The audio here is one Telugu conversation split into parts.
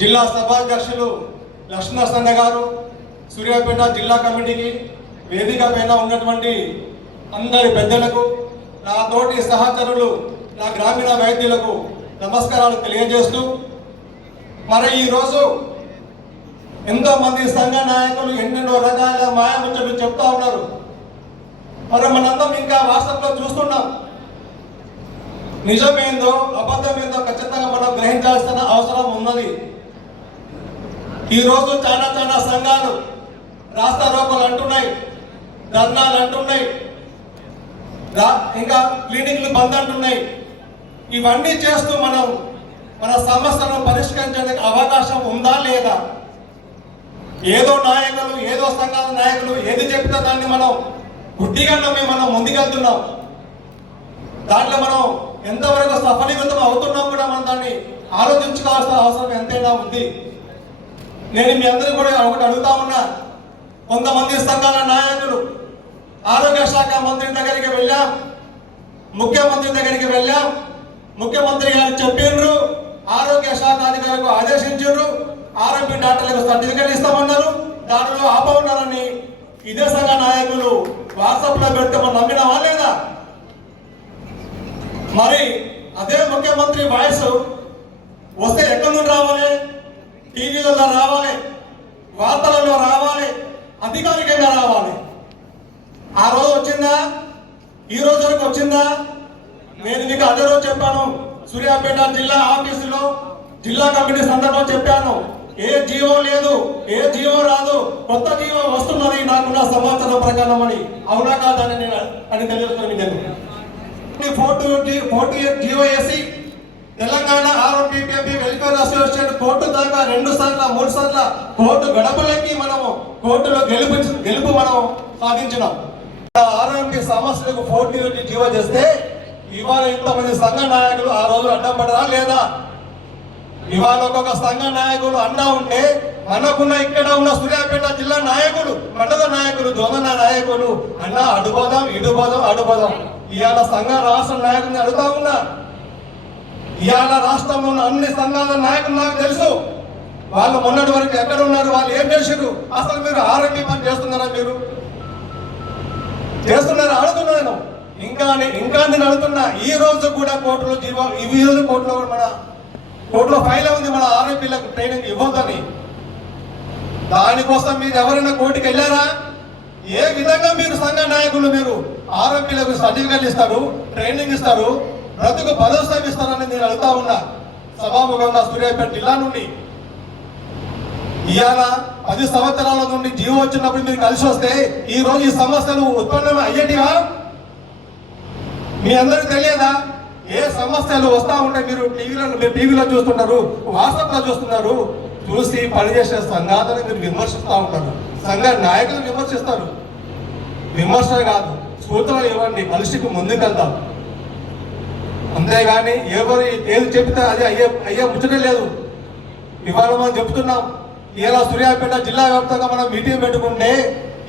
జిల్లా సభాధ్యక్షులు లక్ష్మణ గారు, సూర్యాపేట జిల్లా కమిటీకి వేదిక పైన ఉన్నటువంటి అందరి పెద్దలకు, నా తోటి సహచరులు, నా గ్రామీణ వైద్యులకు నమస్కారాలు తెలియజేస్తూ, మరి ఈరోజు ఎంతో మంది సంఘ నాయకులు ఎన్నెన్నో రకాల మాయముచ్చట్లు చెప్తా ఉన్నారు. మరి మనందరం ఇంకా వాట్సాప్లో చూస్తున్నాం. నిజమేందో అబద్ధమేందో ఖచ్చితంగా మనం గ్రహించాల్సిన అవసరం ఉన్నది. ఈరోజు చాలా సంఘాలు రాస్తా రోకోలు అంటున్నాయి, ధర్నాలు అంటున్నాయి, ఇంకా క్లినిక్లు బంద్ అంటున్నాయి. ఇవన్నీ చేస్తూ మనం మన సమస్యలను పరిష్కరించడానికి అవకాశం ఉందా లేదా? ఏదో నాయకులు, ఏదో సంఘాల నాయకులు ఏది చెప్తే దాన్ని మనం గుడ్డిగా నమ్మి మనం ముందుకెళ్తున్నాం. దాంట్లో మనం ఎంతవరకు సఫలీకృతం అవుతున్నాం కూడా మనం దాన్ని ఆలోచించుకోవాల్సిన అవసరం ఎంతైనా ఉంది. నేను మీ అందరూ కూడా ఒకటి అడుగుతా ఉన్నా. కొంతమంది సంఘాల నాయకులు ఆరోగ్య శాఖ మంత్రి దగ్గరికి వెళ్ళాం, ముఖ్యమంత్రి దగ్గరికి వెళ్ళాం, ముఖ్యమంత్రి గారు చెప్పిండ్రు, ఆరోగ్య శాఖ అధికారులకు ఆదేశించారు, ఆరోగ్య డాక్టర్లకు సర్టిఫికెట్ ఇస్తామన్నారు, దాంట్లో ఆపవున్నారని ఇదే సంఘ నాయకులు వాట్సాప్ లో పెడితే మనం నమ్మినావా లేదా? మరి అదే ముఖ్యమంత్రి వాయిస్ వస్తే ఎక్కడి నుండి రావాలి? టీవీలలో రావాలి, వార్తలలో రావాలి, అధికారికంగా రావాలి. ఆ రోజు వచ్చిందా? ఈ రోజు వరకు వచ్చిందా? నేను మీకు అదే రోజు చెప్పాను, సూర్యాపేట జిల్లా ఆఫీసులో జిల్లా కమిటీ సందర్భంలో చెప్పాను, ఏ జీవో లేదు, ఏ జీవో రాదు, కొత్త జీవో వస్తున్నది నాకున్న సమాచారం ప్రకారం అని. అవునా కాదని నేను అని తెలియజేస్తున్నాను. 48 జీవో వేసి తెలంగాణ ఆర్ఓపిపిఎంపి వెల్ఫేర్ అసోసియేషన్ కోర్టు దాకా 2 సార్లు 3 సార్లు కోర్టు గడపలకి మనము కోర్టులో గెలుపు మనం సాధించినాం. ఆర్ఓపి సమస్యలకు 48 జీవో చేస్తే ఇవాళ ఇంతమంది సంఘ నాయకులు ఆ రోజు అడ్డం పడరా లేదా? ఇవాళ ఒక్కొక్క సంఘ నాయకులు అన్నా ఉంటే మనకున్న ఇక్కడ ఉన్న సూర్యాపేట జిల్లా నాయకులు, మండల నాయకులు, జోనల నాయకులు అన్నా అడుపోదాం, అడుపోదాం. ఇవాళ సంఘ రాష్ట్ర నాయకుల్ని అడుగుతా ఉన్నా. ఇవాళ రాష్ట్రంలో ఉన్న అన్ని సంఘాల నాయకులు నాకు తెలుసు. వాళ్ళు మొన్నటి వరకు ఎక్కడ ఉన్నారు, వాళ్ళు ఏం చేశారు, అసలు మీరు ఆరోగ్య పని చేస్తున్నారా? మీరు చేస్తున్నారా? అడుగుతున్నాను. ఇంకా నేను అడుగుతున్నా. ఈ రోజు కూడా కోర్టులో జీవో, ఈ రోజు కోర్టులో మన కోర్టులో ఫైల్ ఉంది మన ఆరోగ్యులకు ట్రైనింగ్ ఇవ్వద్దని. దానికోసం మీరు ఎవరైనా కోర్టుకి వెళ్ళారా? ఏ విధంగా మీరు సంఘ నాయకులు మీరు ఆరోగ్యులకు సర్టిఫికెట్లు ఇస్తారు, ట్రైనింగ్ ఇస్తారు, బ్రతుకు భరోసా ఇస్తారని నేను అడుగుతా ఉన్నా సభాముఖంగా సూర్యాపేట జిల్లా నుండి. ఇవాళ 10 సంవత్సరాల నుండి జీవో వచ్చినప్పుడు మీరు కలిసి వస్తే ఈ రోజు ఈ సమస్యలు ఉత్పన్నం అయ్యేటివా? మీ అందరికి తెలియదా? ఏ సమస్యలు వస్తా ఉంటే మీరు టీవీలో చూస్తున్నారు, వాట్సాప్ లో చూస్తున్నారు. చూసి పనిచేసే సంఘాలను మీరు విమర్శిస్తూ ఉంటారు, సంఘ నాయకులు విమర్శిస్తారు. విమర్శ కాదు, సూచనలు ఇవ్వండి, మనిషికి ముందుకెళ్తాం. అంతేగాని ఎవరు ఏది చెప్తే అది అయ్యే ముచ్చటే లేదు. ఇవాళ మనం చెప్తున్నాం, ఇలా సూర్యాపేట జిల్లా వ్యాప్తంగా మనం మీటింగ్ పెట్టుకుంటే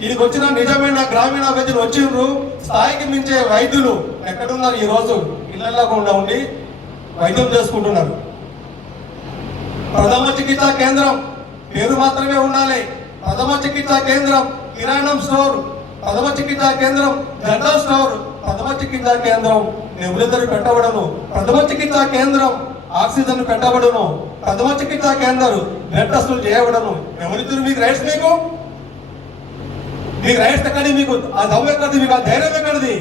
ఇదికి వచ్చిన నిజమైన గ్రామీణ వైద్యులు వచ్చిండ్రు. స్థాయికి మించే వైద్యులు ఎక్కడున్నారు? ఈ రోజు ఇళ్లలో కూడా ఉండి వైద్యం చేసుకుంటున్నారు. ప్రథమ చికిత్సా కేంద్రం పేరు మాత్రమే ఉండాలి. ప్రథమ చికిత్సా కేంద్రం కిరాణం స్టోర్, ప్రథమ చికిత్సా కేంద్రం జనరల్ స్టోర్, ప్రథమ చికిత్సా కేంద్రం నెబులైజర్ పెట్టబడను, ప్రథమ చికిత్సా కేంద్రం ఆక్సిజన్ పెట్టబడను, ప్రథమ చికిత్సా కేంద్రం బ్లడ్ టెస్టులు చేయబడను. ఎవరిద్దరు మీకు రైట్స్? మీకు రైట్స్ ఎక్కడి? మీకు ఆ దమ్ము ఎక్కడిది? మీకు ఆ ధైర్యం ఎక్కడిది?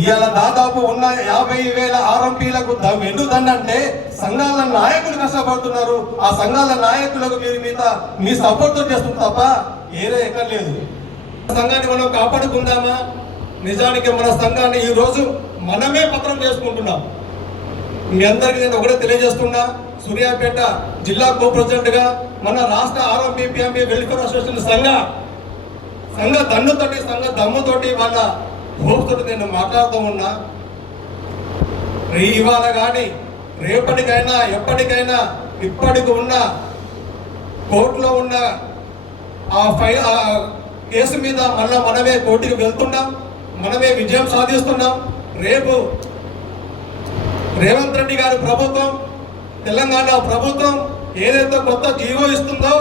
ఇవాళ దాదాపు ఉన్న 50,000 ఆర్ఎంపీలకు ఎందుకు దండంటే సంఘాల నాయకులు కష్టపడుతున్నారు. ఆ సంఘాల నాయకులకు మీ సపోర్ట్తో చేస్తుంది తప్ప ఏరే ఎక్కడ లేదు. సంఘాన్ని మనం కాపాడుకుందామా? నిజానికి మన సంఘాన్ని ఈ రోజు మనమే పత్రం చేసుకుంటున్నాం. మీ అందరికీ నేను ఒకటే తెలియజేస్తున్నా, సూర్యాపేట జిల్లా కో ప్రెసిడెంట్ గా మన రాష్ట్ర ఆర్ఓపిపిఎంపి వెల్ఫేర్ అసోసియేషన్ సంఘ దన్నుతోటి, సంఘ దమ్ముతోటి, వాళ్ళ హోప్తోటి నేను మాట్లాడుతూ ఉన్నా. ఇవాళ కానీ రేపటికైనా ఎప్పటికైనా ఇప్పటికి ఉన్న కోర్టులో ఉన్న ఆ కేసు మీద మళ్ళా మనమే కోర్టుకు వెళ్తున్నాం, మనమే విజయం సాధిస్తున్నాం. రేపు రేవంత్ రెడ్డి గారి ప్రభుత్వం తెలంగాణ ప్రభుత్వం ఏదైతే కొత్త జీవో ఇస్తుందో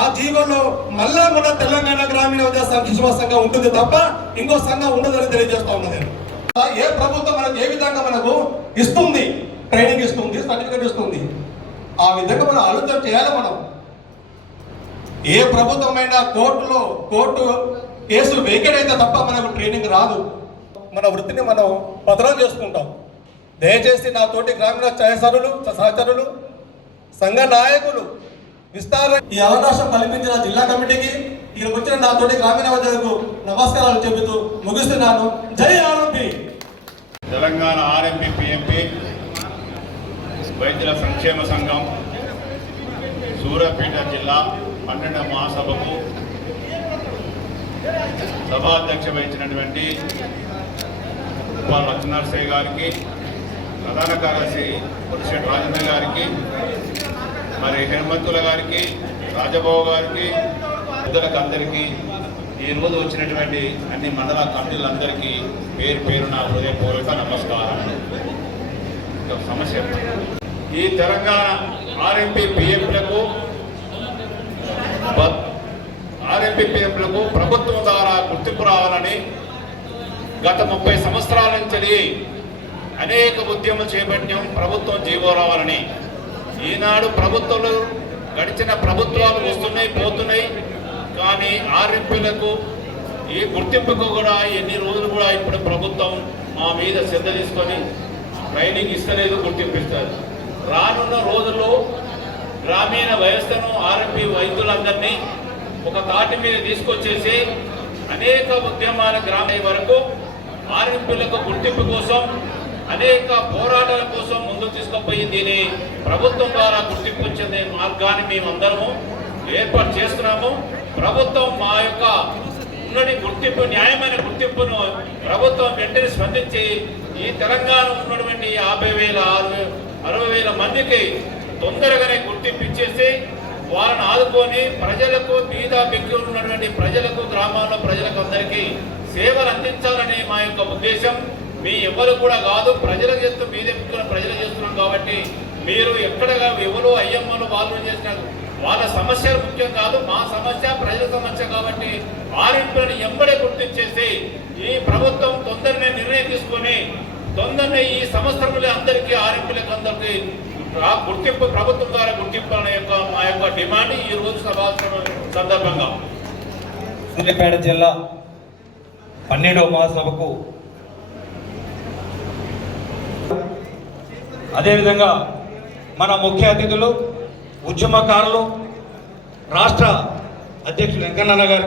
ఆ జీవోలో మళ్ళా మన తెలంగాణ గ్రామీణ ఉద్యోగ సంక్షేమ సంఘం ఉంటుంది తప్ప ఇంకో సంఘం ఉండదని తెలియజేస్తా ఉన్నది. ఏ ప్రభుత్వం మనకు ఏ విధంగా మనకు ఇస్తుంది, ట్రైనింగ్ ఇస్తుంది, సర్టిఫికేట్ ఇస్తుంది, ఆ విధంగా మనం ఆలోచన చేయాలి. మనం ఏ ప్రభుత్వమైనా కోర్టు కేసు వేకెట్ అయితే తప్ప మనకు ట్రైనింగ్ రాదు. మన వృత్తిని మనం భద్రం చేసుకుంటాం. దయచేసి నా తోటి గ్రామీణ సహచరులు సంఘ నాయకులు ఈ అవకాశం కల్పించిన జిల్లా కమిటీకి, ఇక్కడ వచ్చిన నా తోటి గ్రామీణ ప్రజలకు నమస్కారాలు చెబుతూ ముగిస్తున్నాను. జై ఆర్ఎంపీ. తెలంగాణ ఆర్ఎంపీ పిఎంపీ వైద్యుల సంక్షేమ సంఘం సూర్యాపేట జిల్లా 12వ మహాసభకు సభాధ్యక్ష వహించినటువంటి ఉప్పాల లక్ష్మీనరసయ్య గారికి, ప్రధాన కార్యదర్శి పొలిశెట్టి రాజేంద్ర గారికి, మరి హనుమంతుల గారికి, రాజబాబు గారికి, పెద్దలకు అందరికీ, ఈరోజు వచ్చినటువంటి అన్ని మండల కమిటీలందరికీ పేరు పేరున హృదయపూర్వక నమస్కారం. సమస్య ఈ తెలంగాణ ఆర్ఎంపీ పిఎంలకు ప్రభుత్వం ద్వారా గుర్తింపు రావాలని గత 30 సంవత్సరాల నుంచి అనేక ఉద్యమాలు చేపట్టాం. ప్రభుత్వం జీవో రావాలని. ఈనాడు ప్రభుత్వాలు గడిచిన ప్రభుత్వాలు వస్తున్నాయి పోతున్నాయి, కానీ ఆర్ఎంపీలకు ఈ గుర్తింపుకు కూడా ఎన్ని రోజులు కూడా ఇప్పుడు ప్రభుత్వం మా మీద శ్రద్ధ తీసుకొని ట్రైనింగ్ ఇస్తలేదు, గుర్తింపు ఇస్తారు. రానున్న రోజుల్లో గ్రామీణ వ్యవస్థను ఆర్ఎంపీ వైద్యులందరినీ ఒక తాటి మీద తీసుకొచ్చేసి అనేక ఉద్యమాల గ్రామీణ వరకు ఆర్ఎంపీలకు గుర్తింపు కోసం అనేక పోరాటాల కోసం ముందుకు తీసుకుపోయి దీన్ని ప్రభుత్వం ద్వారా గుర్తింపు వచ్చే మార్గాన్ని మేమందరము ఏర్పాటు చేస్తున్నాము. ప్రభుత్వం మా యొక్క ఉన్నటి గుర్తింపు, న్యాయమైన గుర్తింపును ప్రభుత్వం వెంటనే స్పందించి ఈ తెలంగాణ ఉన్నటువంటి 50,000 60,000 మందికి తొందరగానే గుర్తింపు ఇచ్చేసి వాళ్ళని ఆదుకొని ప్రజలకు బీద బిక్కి ఉన్నటువంటి ప్రజలకు, గ్రామాల్లో ప్రజలకు అందరికీ సేవలు అందించాలని మా యొక్క ఉద్దేశం. మీ ఎవరు కూడా కాదు, ప్రజలకు చేస్తూ బీద బిక్కున్న ప్రజలు చేస్తున్నాం కాబట్టి మీరు ఎక్కడగా ఎవరు అయ్యమ్మలు వాళ్ళు చేసిన వాళ్ళ సమస్యలు ముఖ్యం కాదు, మా సమస్య ప్రజల సమస్య కాబట్టి ఆర్ఎంపీలను ఎంబడే గుర్తించేసి ఈ ప్రభుత్వం తొందరనే నిర్ణయం తీసుకొని తొందరనే ఈ సంవత్సరంలో అందరికీ ఆర్ఎంపీలకు అందరికీ గుర్తింపు ప్రభుత్వం ద్వారా గుర్తింపు అనే మా యొక్క డిమాండ్ ఈ రోజు సభ సందర్భంగా సూర్యాపేట జిల్లా 12వ మహాసభకు అదేవిధంగా మన ముఖ్య అతిథులు, ఉద్యమకారులు, రాష్ట్ర అధ్యక్షులు వెంకన్న గారు